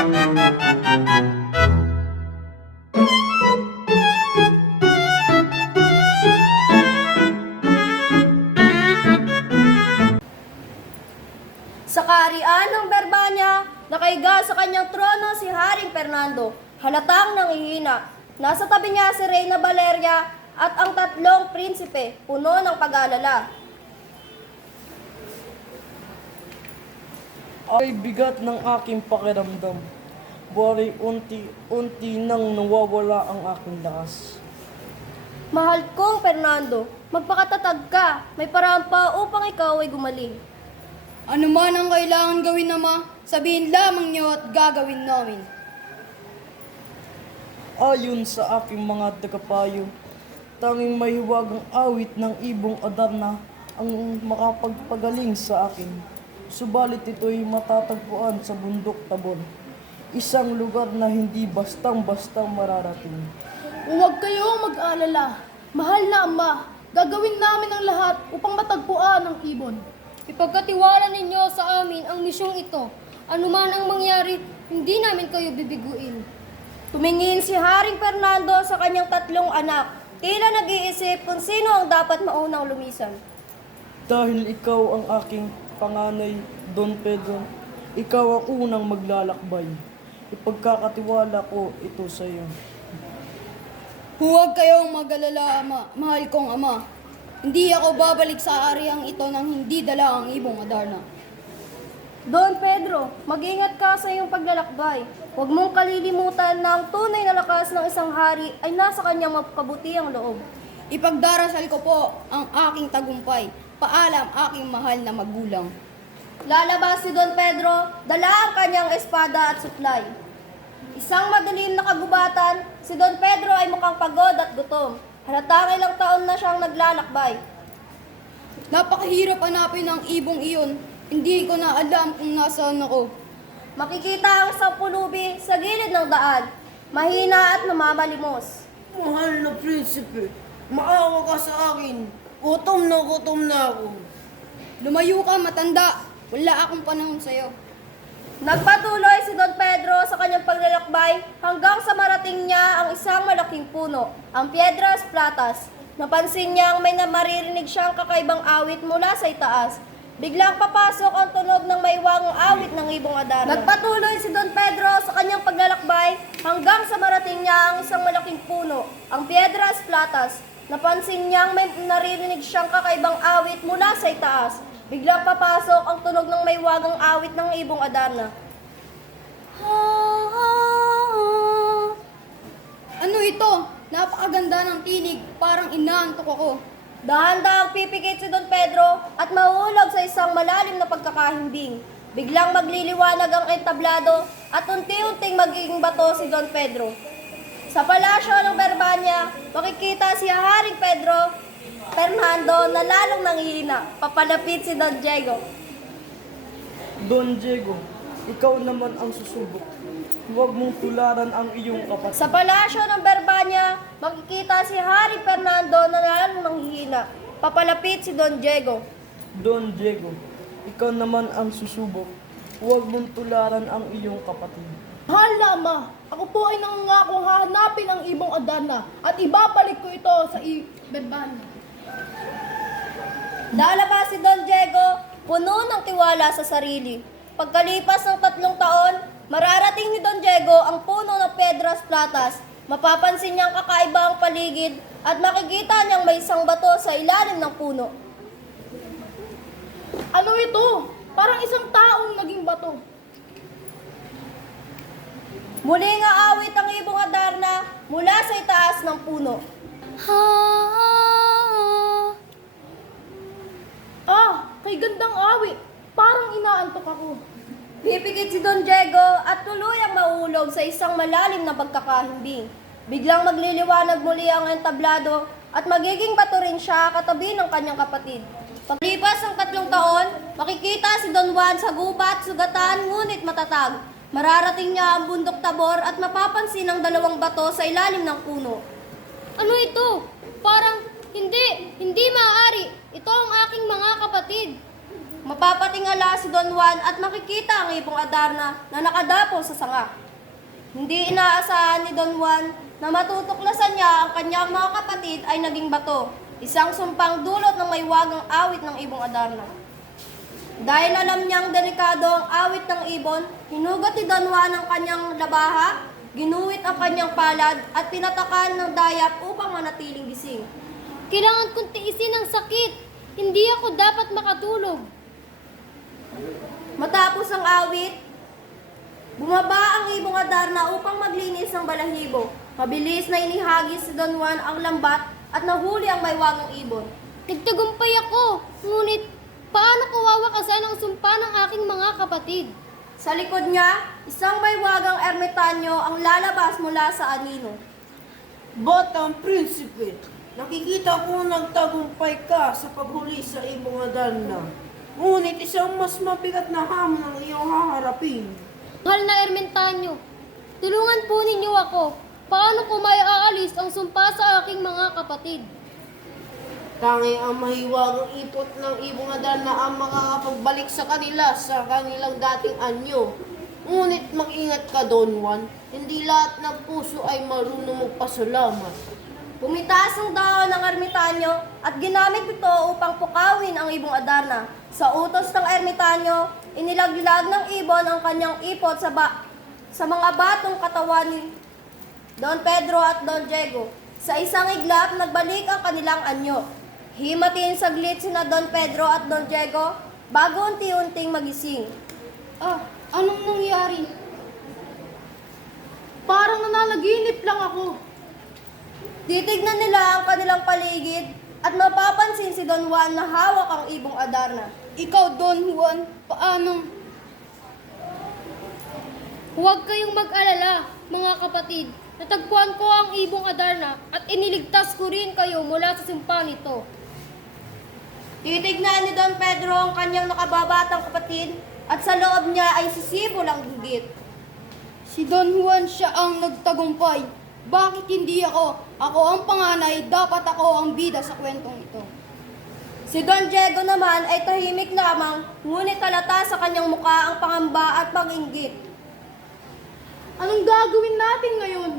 Sa kaharian ng Berbanya, nakaiga sa kanyang trono si Haring Fernando, halatang nangihina. Nasa tabi niya si Reyna Valeria at ang tatlong prinsipe, puno ng pag-aalala. Ay bigat ng aking pakiramdam. Bari unti-unti nang nawawala ang aking lakas. Mahal kong Fernando, magpakatatag ka. May paraan pa upang ikaw ay gumaling. Ano man ang kailangan gawin, Ama, sabihin lamang niyo at gagawin namin. Ayon sa aking mga tagapayo, tanging mahiwagang awit ng ibong Adarna ang makapagpagaling sa akin. Subalit ito'y matatagpuan sa bundok Tabor, isang lugar na hindi bastang-bastang mararating. Huwag kayong mag-alala. Mahal na Ama, gagawin namin ang lahat upang matagpuan ang ibon. Ipagkatiwala ninyo sa amin ang misyong ito. Ano man ang mangyari, hindi namin kayo bibiguin. Tumingin si Haring Fernando sa kanyang tatlong anak. Tila nag-iisip kung sino ang dapat maunang lumisan. Dahil ikaw ang aking panganay, Don Pedro, ikaw ang unang maglalakbay. Ipagkakatiwala ko ito sa iyo. Huwag kayong mag-alala, Ama, mahal kong Ama. Hindi ako babalik sa areang ito nang hindi dala ang ibong Adarna. Don Pedro, mag-ingat ka sa iyong paglalakbay. Huwag mong kalilimutan na ang tunay na lakas ng isang hari ay nasa kanyang mapakabutiang loob. Ipagdarasal ko po ang aking tagumpay. Paalam, aking mahal na magulang. Lalabas si Don Pedro, dala ang kanyang espada at suklay. Isang madilim na kagubatan, si Don Pedro ay mukhang pagod at gutom. Halatang ilang taon na siyang naglalakbay. Napakahirap hanapin ang ibong iyon. Hindi ko na alam kung nasaan ako. Makikita ang isang pulubi sa gilid ng daan, mahina at namamalimos. Mahal na prinsipe, maawa ka sa akin. Gutom na ako. Lumayo ka, matanda. Wala akong panahon sa'yo. Nagpatuloy si Don Pedro sa kanyang paglalakbay hanggang sa marating niya ang isang malaking puno, ang Piedras Platas. Napansin niyang may maririnig siyang kakaibang awit mula sa itaas. Biglang papasok ang tunog ng maiwangang awit ng ibong Adarna. Nagpatuloy si Don Pedro sa kanyang paglalakbay hanggang sa marating niya ang isang malaking puno, ang Piedras Platas. Napansin niyang may naririnig siyang kakaibang awit mula sa itaas. Biglang papasok ang tunog ng maiwagang awit ng ibong Adarna. Ano ito? Napakaganda ng tinig. Parang inaantok ako. Dahan-dahang pipikit si Don Pedro at mahuhulog sa isang malalim na pagkakahimbing. Biglang magliliwanag ang entablado at unti-unting magiging bato si Don Pedro. Sa palasyo ng Berbanya, makikita si Haring Fernando na lalong nanghihina. Papalapit si Don Diego. Don Diego, ikaw naman ang susubok. Huwag mong tularan ang iyong kapatid. Sa palasyo ng Berbanya, makikita si Haring Fernando na lalong nanghihina. Papalapit si Don Diego. Don Diego, ikaw naman ang susubok. Huwag mong tularan ang iyong kapatid. Mahal na Ama, ako po ay nangangakong hahanapin ang ibong Adarna at ibabalik ko ito sa Berbanya. Lalabas si Don Diego, puno ng tiwala sa sarili. Pagkalipas ng 3 taon, mararating ni Don Diego ang puno ng Piedras Platas. Mapapansin niyang kakaiba ang paligid at makikita niyang may isang bato sa ilalim ng puno. Ano ito? Parang isang taong naging bato. Muli nga awit ang ibong Adarna mula sa itaas ng puno. Kay gandang awit. Parang inaantok ako. Pipikit si Don Diego at tuluyang mahulog sa isang malalim na pagkakahimbing. Biglang magliliwanag muli ang entablado at magiging bato rin siya katabi ng kanyang kapatid. Paglipas ng 3 taon, makikita si Don Juan sa gubat, sugatan, ngunit matatag. Mararating niya ang bundok Tabor at mapapansin ang 2 bato sa ilalim ng puno. Ano ito? Parang hindi maaari. Ito ang aking mga kapatid. Mapapatingala si Don Juan at makikita ang ibong Adarna na nakadapo sa sanga. Hindi inaasahan ni Don Juan na matutuklasan niya ang kanyang mga kapatid ay naging bato, isang sumpang dulot ng may wagang awit ng ibong Adarna. Dahil alam niyang delikado ang awit ng ibon, hinugot ni Don Juan ang kanyang labaha, ginuwit ang kanyang palad at tinatakan ng dayap upang manatiling gising. Kailangan kong tiisin ang sakit. Hindi ako dapat makatulog. Matapos ang awit, bumaba ang ibong Adarna upang maglinis ng balahibo. Mabilis na inihagis si Don Juan ang lambat at nahuli ang may wagang ibon. Nagtagumpay ako. Ngunit, paano ko wawakasan ang sumpa ng aking mga kapatid? Sa likod niya, isang may wagang ermitanyo ang lalabas mula sa anino. Batang prinsipe, nakikita ko nagtagumpay ka sa paghuli sa ibong Adarna. Ngunit isang mas mabigat na hamon ang iyong haharapin. Mahal na Ermentanyo, tulungan po ninyo ako. Paano ko may aalis ang sumpa sa aking mga kapatid? Tanging ang mahiwagang ipot ng ibong Adarna ang makakapagbalik sa kanila sa kanilang dating anyo. Ngunit mag-ingat ka, Don Juan. Hindi lahat ng puso ay marunong magpasalamat. Pumitaas ang dahon ng ermitanyo at ginamit ito upang pukawin ang ibong Adarna. Sa utos ng ermitanyo, inilaglag ng ibon ang kanyang ipot sa mga batong katawan ni Don Pedro at Don Diego. Sa isang iglap, nagbalik ang kanilang anyo. Himatin saglit sina Don Pedro at Don Diego bago unti-unting magising. Anong nangyari? Parang nananaginip lang ako. Titignan nila ang kanilang paligid at mapapansin si Don Juan na hawak ang ibong Adarna. Ikaw, Don Juan, paano? Huwag kayong mag-alala, mga kapatid. Natagpuan ko ang ibong Adarna at iniligtas ko rin kayo mula sa sumpa nito. Titignan ni Don Pedro ang kanyang nakababatang kapatid at sa loob niya ay sisibol ang gigit. Si Don Juan siya ang nagtagumpay. Bakit hindi ako? Ako ang panganay, dapat ako ang bida sa kwentong ito. Si Don Diego naman ay tahimik lamang, ngunit halata sa kanyang muka ang pangamba at pag-inggit. Anong gagawin natin ngayon?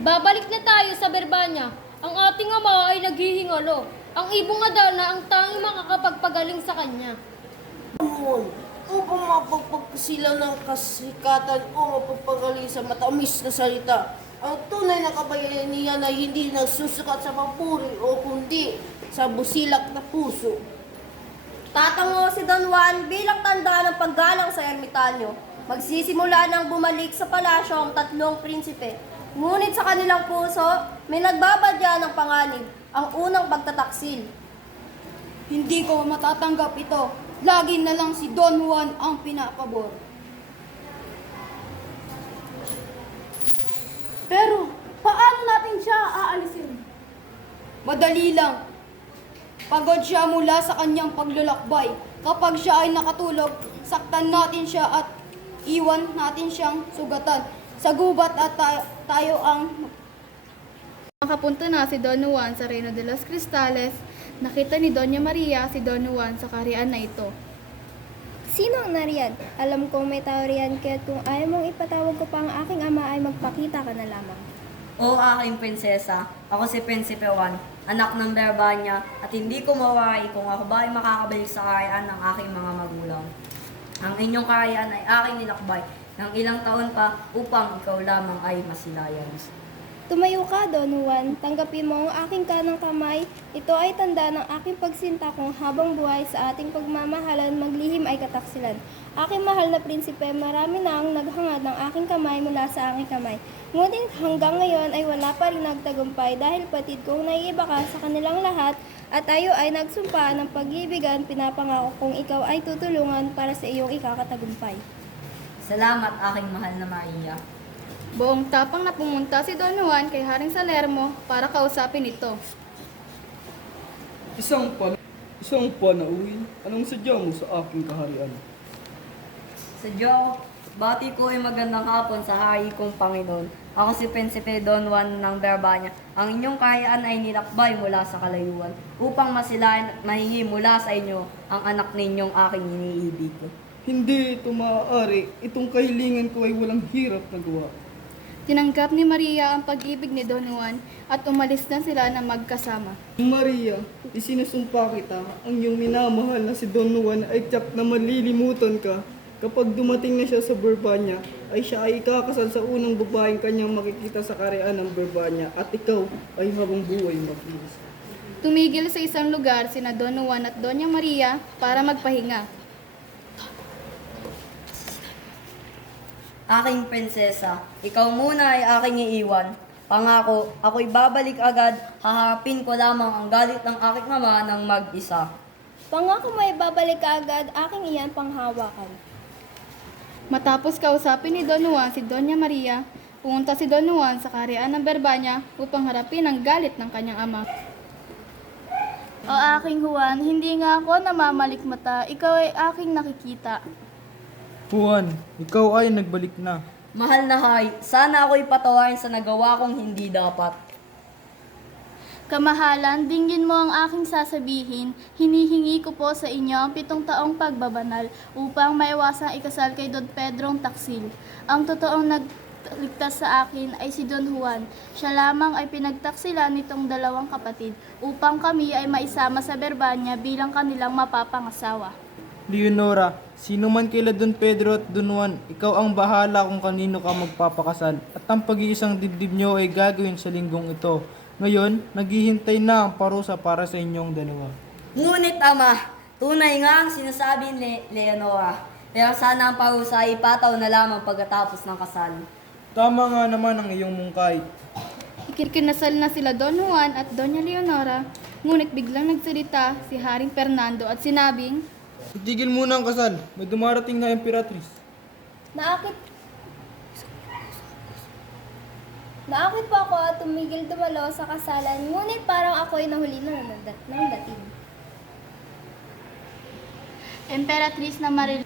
Babalik na tayo sa Berbanya. Ang ating ama ay naghihingalo. Ang ibong Adarna ang tanging makakapagpagaling sa kanya. Don, upang mapagpagkasila ng kasikatan o mapagpagaling sa matamis na salita, ang tunay na kabayanihan ay hindi nagsusukat sa papuri o kundi sa busilak na puso. Tatango si Don Juan bilang tanda ng paggalang sa ermitanyo. Magsisimula ng bumalik sa palasyo ang tatlong prinsipe. Ngunit sa kanilang puso, may nagbabadya ng panganib, ang unang pagtataksil. Hindi ko matatanggap ito. Lagi na lang si Don Juan ang pinapabor. Pero, paano natin siya aalisin? Madali lang. Pagod siya mula sa kanyang paglalakbay. Kapag siya ay nakatulog, saktan natin siya at iwan natin siyang sugatan. Sa gubat at tayo ang... Makapunta na si Don Juan sa Reino de los Cristales, nakita ni Doña Maria si Don Juan sa kaharian na ito. Sino ang nariyan? Alam kong may tao riyan, kaya't kung ayaw mong ipatawag ko pa ang aking ama ay magpakita ka na lamang. O aking prinsesa, ako si Prinsipe Juan, anak ng Berbanya, at hindi ko mawari kung ako ba ay makakabalik sa kaharian ng aking mga magulang. Ang inyong kaharian ay aking nilakbay ng ilang taon pa upang ikaw lamang ay masilayan. Tumayo ka, Don Juan. Tanggapin mo ang aking kanang kamay. Ito ay tanda ng aking pagsinta kung habang buhay sa ating pagmamahalan maglihim ay kataksilan. Aking mahal na prinsipe, marami na ang naghangad ng aking kamay mula sa aking kamay. Ngunit hanggang ngayon ay wala pa rin nagtagumpay dahil patid kong naiiba ka sa kanilang lahat at tayo ay nagsumpa ng pag-ibigan, pinapangako kong ikaw ay tutulungan para sa iyong ikakatagumpay. Salamat aking mahal na Maria. Buong tapang na pumunta si Don Juan kay Haring Salermo para kausapin ito. Isang panauhin, anong sadya mo sa aking kaharian? Sa Diyo, bati ko ay magandang hapon sa hari kong Panginoon Ako si Prinsipe Don Juan ng Berbanya. Ang inyong kaharian ay nilakbay mula sa kalayuan upang masilayan at mahingi mula sa inyo ang anak ninyong aking iniibig. Hindi ito maaari. Itong kahilingan ko ay walang hirap na gawa. Tinanggap ni Maria ang pag-ibig ni Don Juan at umalis na sila na magkasama. Maria, isinasumpa kita, ang iyong minamahal na si Don Juan ay tiyak na malilimutan ka. Kapag dumating na siya sa Berbanya, ay siya ay ikakasal sa unang babaeng kanyang makikita sa karean ng Berbanya at ikaw ay habang buhay mag-iisa. Tumigil sa isang lugar sina Don Juan at Doña Maria para magpahinga. Aking prinsesa, ikaw muna ay aking iiwan. Pangako, ako'y babalik agad, haharapin ko lamang ang galit ng aking ama ng mag-isa. Pangako may babalik ka agad, aking iyan panghawakan. Matapos kausapin ni Don Juan si Doña Maria, pumunta si Don Juan sa karean ng Berbanya upang harapin ang galit ng kanyang ama. O aking Juan, hindi nga ako namamalikmata, ikaw ay aking nakikita. Juan, ikaw ay nagbalik na. Mahal na hay, sana ako'y patawarin sa nagawa kong hindi dapat. Kamahalan, dinggin mo ang aking sasabihin. Hinihingi ko po sa inyo ang 7 taong pagbabanal upang maiwasang ikasal kay Don Pedrong Taksil. Ang totoong nagligtas sa akin ay si Don Juan. Siya lamang ay pinagtaksilan nitong 2 kapatid upang kami ay maisama sa Berbanya bilang kanilang mapapangasawa. Leonora, sino man kila Don Pedro at Don Juan, ikaw ang bahala kung kanino ka magpapakasal at ang pag-iisang dibdib nyo ay gagawin sa linggong ito. Ngayon, naghihintay na ang parusa para sa inyong dalawa. Ngunit ama, tunay nga ang sinasabi ni Leonora. Pero sana ang parusa ay ipataw na lamang pagkatapos ng kasal. Tama nga naman ang iyong mungkay. Ikinasal na sila Don Juan at Doña Leonora, ngunit biglang nagsalita si Haring Fernando at sinabing, Itigil muna ang kasal, may dumarating na emperatriz. Naakit po ako at tumigil dumalo sa kasalan, ngunit parang ako'y nahuli na ng dating. Emperatriz na Maria